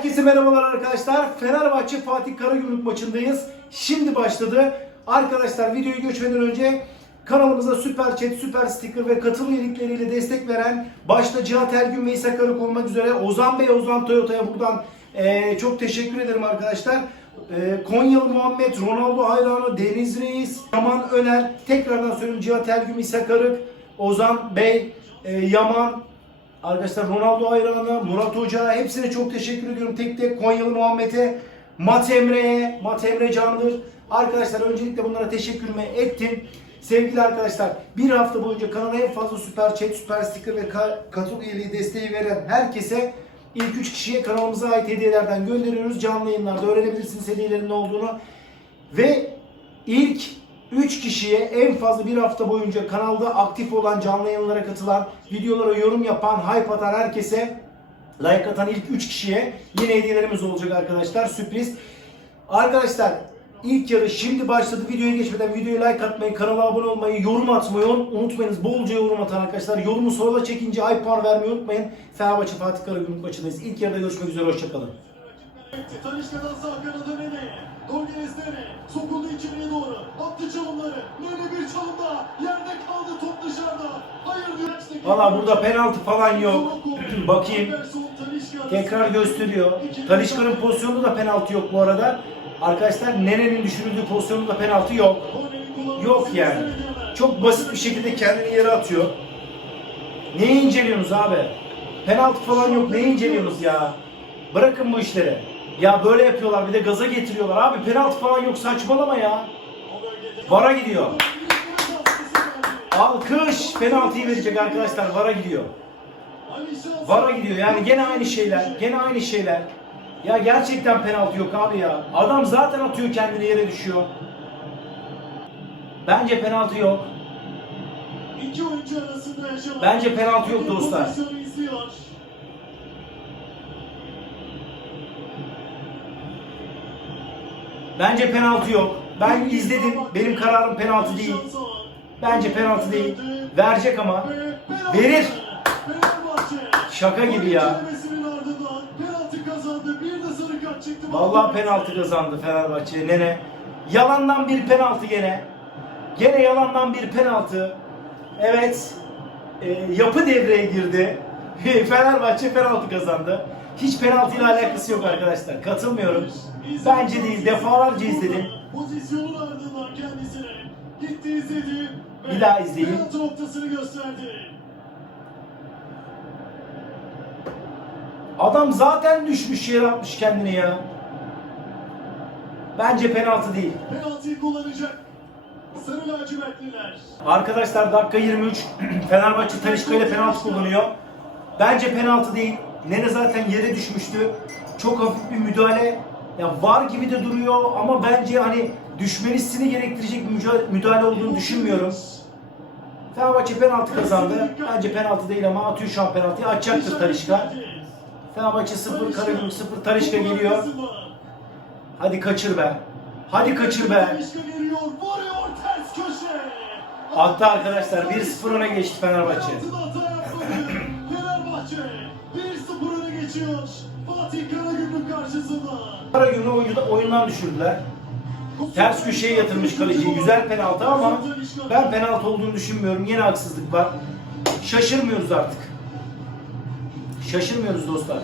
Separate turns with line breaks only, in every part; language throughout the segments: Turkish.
Herkese merhabalar arkadaşlar. Fenerbahçe Fatih Karagümrük maçındayız. Şimdi başladı. Arkadaşlar videoyu geçmeden önce kanalımıza süper chat, süper sticker ve katıl üyelikleriyle destek veren başta Cihat Ergün ve İsa Karık olmak üzere Ozan Bey, Ozan Toyota'ya buradan eee, çok teşekkür ederim arkadaşlar. Eee, Konyalı Muhammed, Ronaldo hayranı, Deniz Reis, Yaman Öner, tekrardan söylüyorum Cihat Ergün, İsa Karık, Ozan Bey, eee, Yaman, Arkadaşlar Ronaldo hayranı, Murat Hoca hepsine çok teşekkür ediyorum. Tek tek Konyalı Muhammed'e, Mat Emre'ye, Mat Emre Candır. Arkadaşlar öncelikle bunlara teşekkürümü ettim. Sevgili arkadaşlar bir hafta boyunca kanala en fazla süper chat, süper sticker ve ka- katıl üyeliği desteği veren herkese ilk 3 kişiye kanalımıza ait hediyelerden gönderiyoruz. Canlı yayınlarda öğrenebilirsiniz hediyelerin ne olduğunu. Ve ilk 3 kişiye en fazla bir hafta boyunca kanalda aktif olan canlı yayınlara katılan, videolara yorum yapan, hype atan herkese like atan ilk 3 kişiye yine hediyelerimiz olacak arkadaşlar. Sürpriz. Arkadaşlar ilk yarı şimdi başladı. Videoya geçmeden videoya like atmayı, kanala abone olmayı, yorum atmayı unutmayınız. Bolca yorum atan arkadaşlar. Yorumu sola çekince ay puan vermeyi unutmayın. Fenerbahçe Fatih Karagümrük maçındayız. İlk yarıda görüşmek üzere. Hoşçakalın.
Talişka'dan sağ kanada Nene. Dolgenes Nene. Sokuldu içeriye doğru.
Valla burada penaltı falan yok. Bakayım. Tekrar gösteriyor. Talişka'nın pozisyonunda da penaltı yok bu arada. Arkadaşlar Nene'nin düşürüldüğü pozisyonunda penaltı yok. Yok yani. Çok basit bir şekilde kendini yere atıyor. Neyi inceliyorsunuz abi? Penaltı falan yok. Neyi inceliyorsunuz ya? Bırakın bu işleri. Ya böyle yapıyorlar bir de gaza getiriyorlar. Abi penaltı falan yok saçmalama ya. Vara gidiyor. Alkış penaltıyı verecek arkadaşlar. Vara gidiyor. Vara gidiyor yani gene aynı şeyler. Gene aynı şeyler. Ya gerçekten penaltı yok abi ya. Adam zaten atıyor kendini yere düşüyor. Bence penaltı yok.
İki oyuncu arasında yaşanan.
Bence penaltı yok dostlar.
Pozisyonu izliyor.
Bence penaltı yok. Ben izledim. Benim kararım penaltı değil. Bence penaltı değil. Verecek ama. Verir. Şaka gibi ya. Vallahi penaltı kazandı Fenerbahçe. Nene. Yalandan bir penaltı gene. Gene yalandan bir penaltı. Evet. e, yapı devreye girdi. Fenerbahçe penaltı kazandı. Hiç penaltıyla alakası yok arkadaşlar. Katılmıyorum. Bence değil. Defalarca izledim.
Pozisyonun ardından kendisine gitti izledi.
Bir daha izleyin.
Penaltı noktasını gösterdi.
Adam zaten düşmüş yere atmış kendini ya. Bence penaltı değil.
Penaltıyı kullanacak. Sarı lacivertliler.
Arkadaşlar dakika 23 Fenerbahçe Talişka ile penaltı kullanıyor. Bence penaltı değil. Nene zaten yere düşmüştü. Çok hafif bir müdahale. Ya var gibi de duruyor ama bence hani düşmelisini gerektirecek müdahale olduğunu düşünmüyorum. Fenerbahçe penaltı kazandı. Bence penaltı değil ama atıyor şu an penaltıyı. Açacaktır Talişka. Fenerbahçe 0, Karagümrük 0, Talişka geliyor. Hadi kaçır be. Hadi kaçır be. Attı arkadaşlar 1-0 öne geçti Fenerbahçe.
Fenerbahçe 1-0 öne geçiyor. Fatih Karagümrük karşısında.
Karagümrük oyundan düşürdüler. Ters köşeye yatırmış kaleciyi. Güzel penaltı ama ben penaltı olduğunu düşünmüyorum. Yine haksızlık var. Şaşırmıyoruz artık. Şaşırmıyoruz dostlar.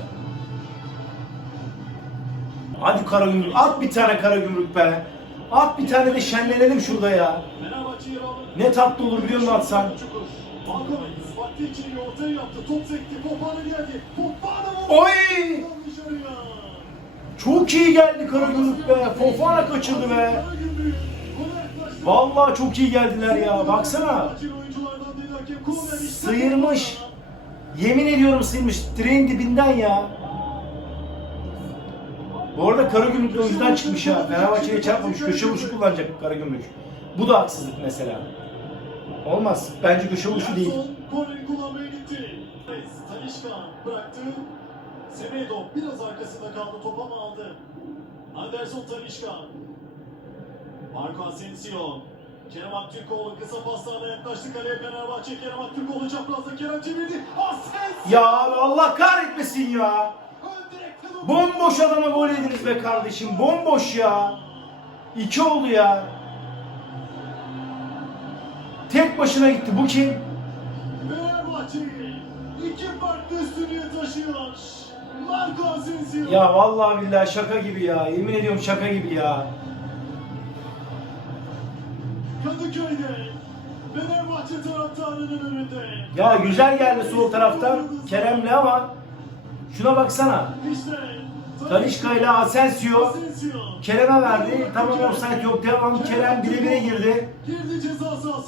Hadi Karagümrük. At bir tane Karagümrük be. At bir tane de şenlenelim şurada ya. Ne tatlı olur biliyor musun atsan? Oy! Çok iyi geldi Karagümrük be. Fofana kaçırdı be. Vallahi çok iyi geldiler ya. Baksana.
Korner.
Sıyırmış. Yemin ediyorum sıyırmış. Direğin dibinden ya. Bu arada Karagümrük oyuncudan çıkmış ha. Fenerbahçe'ye çarpmamış. Köşe vuruşu kullanacak Karagümrük. Bu da haksızlık mesela. Olmaz. Bence köşe vuruşu değil.
Korneri kullanmaya gitti. Talişka bıraktı. Semedo biraz arkasında kaldı. Topa mı aldı? Anderson Talişka. Marco Asensio. Kerem Aktürkoğlu kısa paslarla yaklaştı kaleye Fenerbahçe. Kerem Aktürkoğlu çaprazda Kerem çevirdi. Asensio!
Ya Allah kahretmesin ya. Bomboş adama gol yediniz be kardeşim. Bomboş ya. İki oldu ya. Tek başına gitti. Bu kim?
Fenerbahçe iki farklı üstünlüğü taşıyor.
Ya vallahi billahi şaka gibi ya. Yemin ediyorum şaka gibi ya.
Kadıköy'de Fenerbahçe taraftarının önünde.
Ya güzel geldi sol taraftan Kerem'le ama şuna baksana.
İşte
Talişka ile Asensio. Kerem'e verdi. Tamam offside yok. Devam. Kerem bire bire girdi.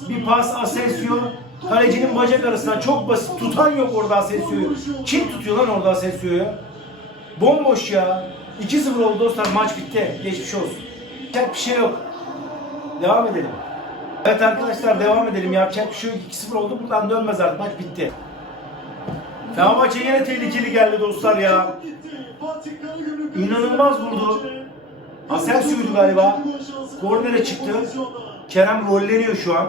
Bir pas Asensio. Kalecinin bacak arasına çok basit. Tutan yok orada Asensio'yu. Kim tutuyor lan orada Asensio'yu? Bomboş ya. 2-0 oldu dostlar. Maç bitti. Geçmiş olsun. Yapacak bir şey yok. Devam edelim. Evet arkadaşlar devam edelim. Yapacak bir şey yok. 2-0 oldu. Buradan dönmez artık. Maç bitti. Fenerbahçe yine tehlikeli geldi dostlar ya. İnanılmaz vurdu. Asensio'ydu galiba. Kornere çıktı. Kerem rolleniyor şu an.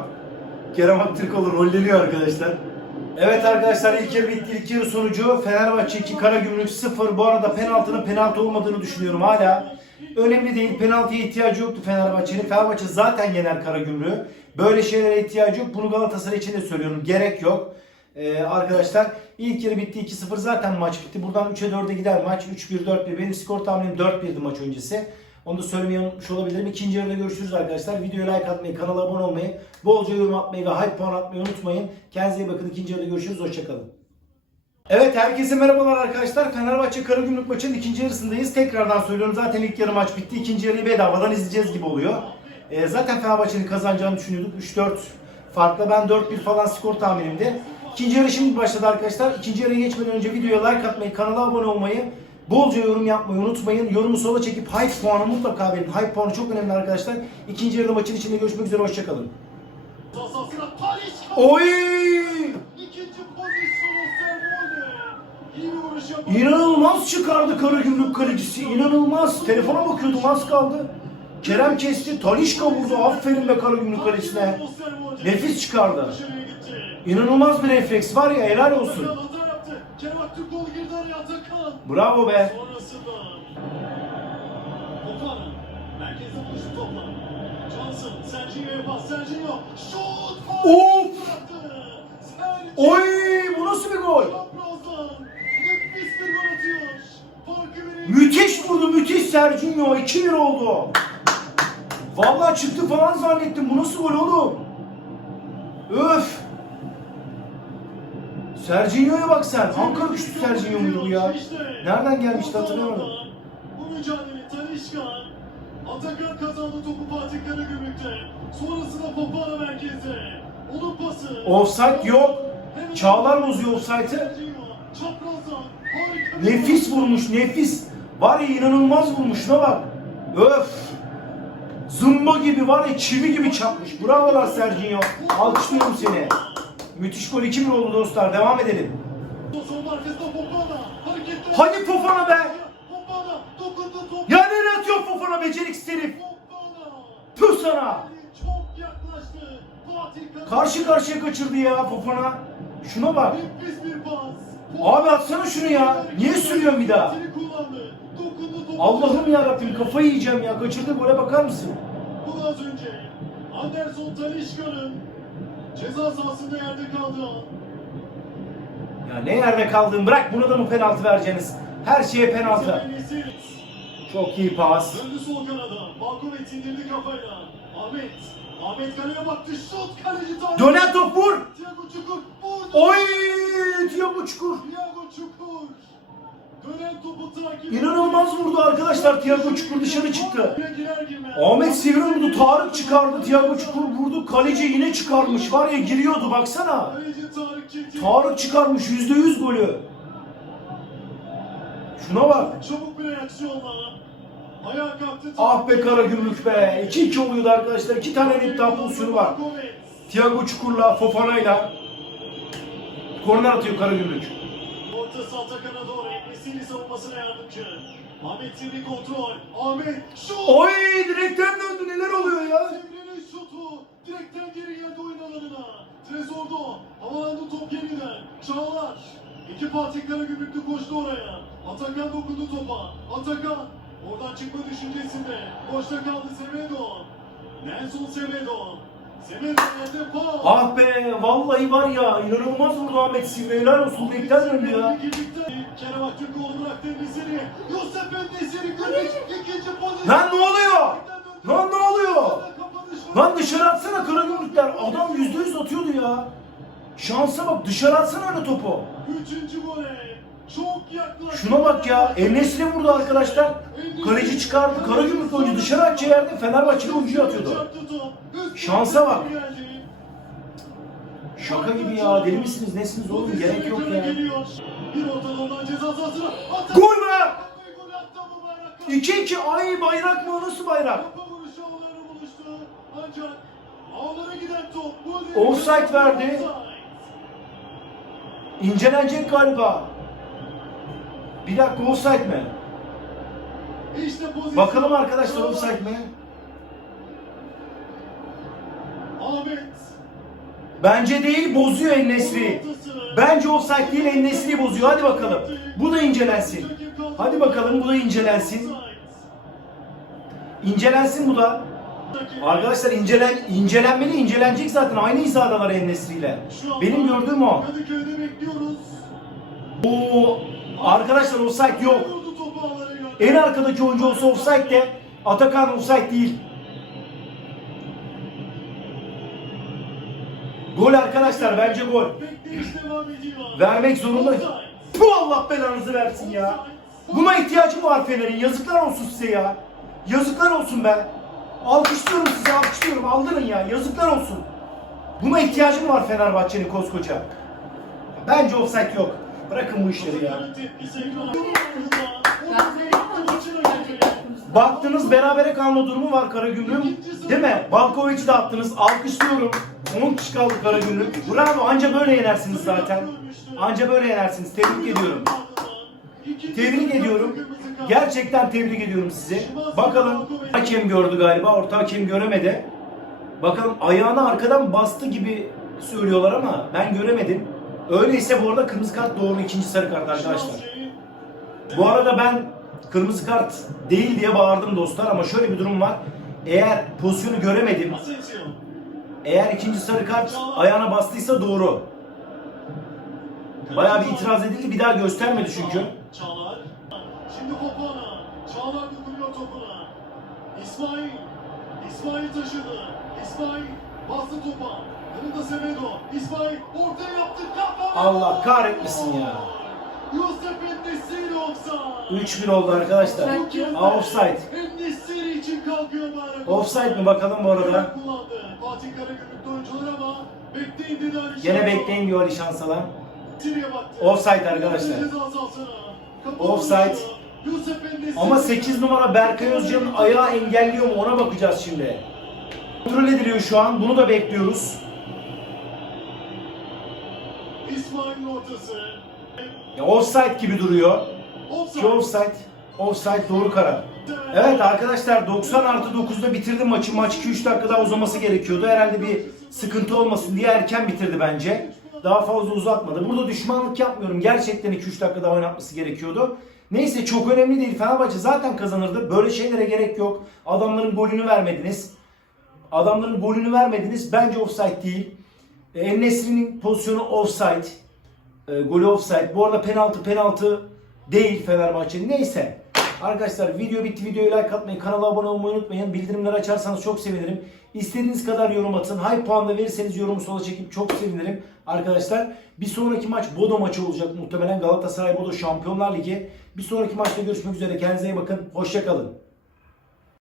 Kerem Aktürkoğlu rolleniyor arkadaşlar. Evet arkadaşlar ilk yarı bitti. İlk yarı sonucu Fenerbahçe 2 Karagümrük 0. Bu arada penaltının penaltı olmadığını düşünüyorum hala. Önemli değil. Penaltıya ihtiyacı yoktu Fenerbahçe'nin. Fenerbahçe zaten yener Karagümrük'ü. Böyle şeylere ihtiyacı yok. Bunu Galatasaray için de söylüyorum. Gerek yok. Ee, arkadaşlar ilk yarı bitti 2-0 zaten maç bitti. Buradan 3'e 4'e gider maç. 3-1 4-1. Benim skor tahminim 4-1'di maç öncesi. Onu da söylemeyi unutmuş olabilirim. İkinci yarıda görüşürüz arkadaşlar. Videoya like atmayı, kanala abone olmayı, bolca yorum atmayı ve hype puan atmayı unutmayın. Kendinize iyi bakın. İkinci yarıda görüşürüz. Hoşçakalın. Evet herkese merhabalar arkadaşlar. Fenerbahçe Karagümrük maçının ikinci yarısındayız. Tekrardan söylüyorum zaten ilk yarı maç bitti. İkinci yarıyı bedavadan izleyeceğiz gibi oluyor. Ee, zaten Fenerbahçe'nin kazanacağını düşünüyorduk. 3-4 farkla. Ben 4-1 falan skor tahminimdi. İkinci yarı şimdi başladı arkadaşlar. İkinci yarıya geçmeden önce videoya like atmayı, kanala abone olmayı, bolca yorum yapmayı unutmayın. Yorumu sola çekip hype puanı mutlaka verin. Hype puanı çok önemli arkadaşlar. İkinci yarıda maçın içinde görüşmek üzere. Hoşçakalın. Oy! İnanılmaz çıkardı Karagümrük kalecisi. İnanılmaz. Telefona bakıyordum az kaldı. Kerem kesti. Talişka vurdu. Aferin be Karagümrük kalesine. Nefis çıkardı. İnanılmaz bir refleks var ya helal olsun.
Kerem Aktürkoğlu girdi araya Atakan.
Bravo be.
Sonrasında Fofana merkezde buluştu topla. Johnson, Sergio'ya pas. Sergio şut!
Of!
Sergio!
Oy bu nasıl bir gol?
Nefis bir gol atıyor.
Müthiş vurdu müthiş Serginho. 2-1 oldu. Vallahi çıktı falan zannettim. Bu nasıl gol oğlum? Öf. Serginho'ya bak sen. Ankara güçlü Serginho muydu bu ya? Nereden gelmişti hatırlamıyorum.
Bu mücadele Talişka. Atakan kazandı topu Fatih Karagümrük'te. Sonrasında Fofana merkezde. Onun pası.
Offside yok. Çağlar bozuyor offside'ı.
Sergio,
Nefis vurmuş nefis. Var ya inanılmaz vurmuş şuna bak. Öf. Zımba gibi var ya çivi gibi çakmış. Bravo lan Serginho. Alkışlıyorum seni. Müthiş gol 2-1 oldu dostlar. Devam edelim. Hadi Fofana be.
Fofana top.
Ya nereye atıyor Fofana beceriksiz herif. Tüh sana. Karşı karşıya kaçırdı ya Fofana. Şuna bak. Abi atsana şunu ya. Niye sürüyorsun bir daha? Allah'ım ya Rabbim kafayı yiyeceğim ya. Kaçırdı gole bakar mısın?
Bu az önce Anderson Talişka'nın ceza sahasında yerde kaldı.
Ya ne yerde kaldın? Bırak buna da mı penaltı vereceksiniz? Her şeye penaltı. Çok iyi pas.
döndü sol kanada. Balkovet indirdi kafayla. Ahmet. Ahmet kaleye baktı. Şut kaleci Tarık.
Dönen top vur.
Thiago Çukur vurdu.
Oy! Thiago Çukur.
Thiago Çukur.
İnanılmaz vurdu arkadaşlar. Thiago Çukur dışarı çıktı. Ahmet Sivri vurdu. Tarık çıkardı. Thiago Çukur vurdu. Kaleci yine çıkarmış. Var ya giriyordu baksana.
Tarık
çıkarmış. Yüzde yüz golü. Şuna bak.
Çabuk bir reaksiyonla.
Ah be Karagümrük be. 2-2 oluyordu arkadaşlar. İki tane iddia pozisyonu var. Thiago Çukur'la Fofana'yla korner atıyor Karagümrük.
Orta sağ takana Enes'in savunmasına yardımcı. Ahmet Sivri kontrol. Ahmet şut.
Oy direkten döndü neler oluyor ya?
Sivri'nin şutu. Direkten geri geldi oyun alanına. Trezordo. Havalandı top yeniden. Çağlar. İki Fatih Karagümrüklü koştu oraya. Atakan dokundu topa. Atakan oradan çıkma düşüncesinde. Boşta kaldı Semedo. Nelson Semedo.
Ah be vallahi var ya inanılmaz vurdu Ahmet Silve. Helal olsun bekten döndü ya.
Kerem Aktürkoğlu bıraktı Nesiri. Yusuf Nesiri Gülüş ikinci pozisyon.
Lan ne oluyor? Lan ne oluyor? Lan dışarı atsana Karagümrükler. Adam yüzde yüz atıyordu ya. Şansa bak dışarı atsana öyle topu.
Üçüncü gole. Çok yaklaştı.
Şuna bak ya. Enes'le vurdu arkadaşlar. Kaleci çıkardı. Karagümrük oyuncu dışarı atacağı yerde Fenerbahçeli oyuncuyu atıyordu. Şansa bak. Şaka gibi ya. Deli misiniz? Nesiniz oğlum? Gerek yok ya.
Bir ortadan ceza sahasına.
Gol be!
Gol attı ama bayrak
2-2. Ay bayrak mı? Nasıl bayrak? Offside verdi. İncelenecek galiba. Bir dakika offside mi?
İşte.
Bakalım arkadaşlar offside mi?
Ahmet.
Bence değil bozuyor Ennesri. Bence offside değil Ennesri'yi bozuyor. Hadi bakalım. Bu da incelensin. Hadi bakalım bu da incelensin. İncelensin bu da. Arkadaşlar incelen incelenmeli incelenecek zaten. Aynı hizadalar Ennesri ile. Benim gördüğüm o. Oo, arkadaşlar offside yok. En arkadaki oyuncu olsa offside de Atakan offside değil. Gol arkadaşlar bence gol. Vermek zorunda. Bu Allah belanızı versin ya. Buna ihtiyacı var Fener'in. Yazıklar olsun size ya. Yazıklar olsun be. Alkışlıyorum size alkışlıyorum. Aldırın ya. Yazıklar olsun. Buna ihtiyacı mı var Fenerbahçe'nin koskoca? Bence offside yok. Bırakın bu işleri ya. Baktınız berabere kalma durumu var Karagümrük'ün. Değil mi? Balkovic'i de attınız. Alkışlıyorum. 10 kişi kaldı Karagümrük. Bravo. Anca böyle yenersiniz zaten. Anca böyle yenersiniz. Tebrik ediyorum. Tebrik ediyorum. Gerçekten tebrik ediyorum sizi. Bakalım hakem gördü galiba. Orta hakem göremedi. Bakalım ayağını arkadan bastı gibi söylüyorlar ama ben göremedim. Öyleyse bu arada kırmızı kart doğru ikinci sarı kart arkadaşlar. Bu arada ben kırmızı kart değil diye bağırdım dostlar ama şöyle bir durum var. Eğer pozisyonu göremedim, eğer ikinci sarı kart ayağına bastıysa doğru. Bayağı bir itiraz edildi, bir daha göstermedi çünkü.
Çağlar. Şimdi Popona. Çağlar dokunuyor topuna. İsmail. İsmail taşıdı. İsmail bastı topa. Yanında Semedo. İsmail ortaya yaptı. Kafa.
Allah kahretmesin ya.
Yusuf Endesiri offside.
3-1 oldu arkadaşlar. Aa, offside.
Endesiri için kalkıyor.
Offside mi bakalım bu arada?
Kullandı. Fatih Karagümrük'te oyuncular ama bekleyin dedi Ali
Gene bekleyin diyor Ali Şansalan. Offside arkadaşlar. Offside. Ama 8 numara Berkay Özcan'ın ayağı engelliyor mu ona bakacağız şimdi. Kontrol ediliyor şu an. Bunu da bekliyoruz.
İsmail'in ortası.
Ya offside gibi duruyor.
Offside.
Ki offside. Offside doğru karar. Evet arkadaşlar 90 artı 9'da bitirdi maçı. Maç 2-3 dakika daha uzaması gerekiyordu. Herhalde bir sıkıntı olmasın diye erken bitirdi bence. Daha fazla uzatmadı. Burada düşmanlık yapmıyorum. Gerçekten 2-3 dakika daha oynatması gerekiyordu. Neyse çok önemli değil. Fenerbahçe zaten kazanırdı. Böyle şeylere gerek yok. Adamların golünü vermediniz. Adamların golünü vermediniz. Bence offside değil. E, En-Nesyri'nin pozisyonu offside. E, golü offside. Bu arada penaltı penaltı değil Fenerbahçe'nin. Neyse. Arkadaşlar video bitti. Videoyu like atmayı, kanala abone olmayı unutmayın. Bildirimleri açarsanız çok sevinirim. İstediğiniz kadar yorum atın. High puan da verirseniz yorumu sola çekip çok sevinirim. Arkadaşlar bir sonraki maç Bodo maçı olacak muhtemelen. Galatasaray Bodo Şampiyonlar Ligi. Bir sonraki maçta görüşmek üzere. Kendinize iyi bakın. Hoşçakalın.